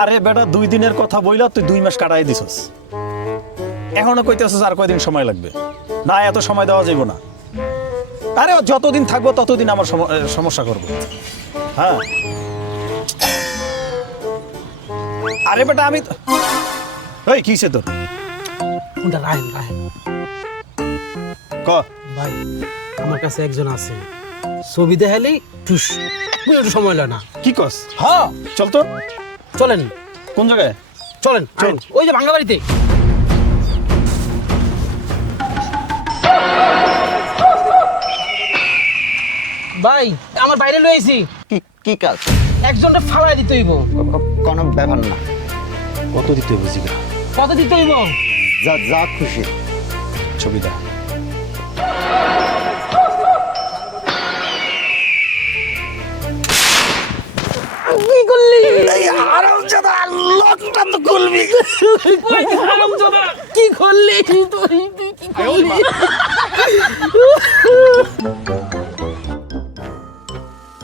আরে বেটা 2 দিনের কথা বইলা তুই 2 মাস কাটাই দিছস, এখনো কইতেছস আর কয়দিন সময় লাগবে। না, এত সময় দেওয়া যাইব না। আরে যতদিন থাকবো ততদিন আমার সমস্যা করবো। হ্যাঁ আরে বেটা আমি এই কিসে তোর কোনটা? রাহেন রাহেন ক ভাই, আমার কাছে একজন আছে, ছবি দেখালেই টুস, একটু সময় লয় না। কি কস? হ্যাঁ চল তো। চলেন। কোন জায়গায়? চলেন চল, ওই যে ভাঙ্গা বাড়িতে। ভাই আমার বাইরে লইছি, কি কি কাজ? একজনটা ফালাই দিতে হইব। কোনো ব্যাপার না, কত দিতে বুঝি না। কত দিতে হইব? যা যা খুশি। ছবিটা কি করলি? আরামজাদা, লকটা তো খুলবি। কি করলি তুই? তুই কি করলি?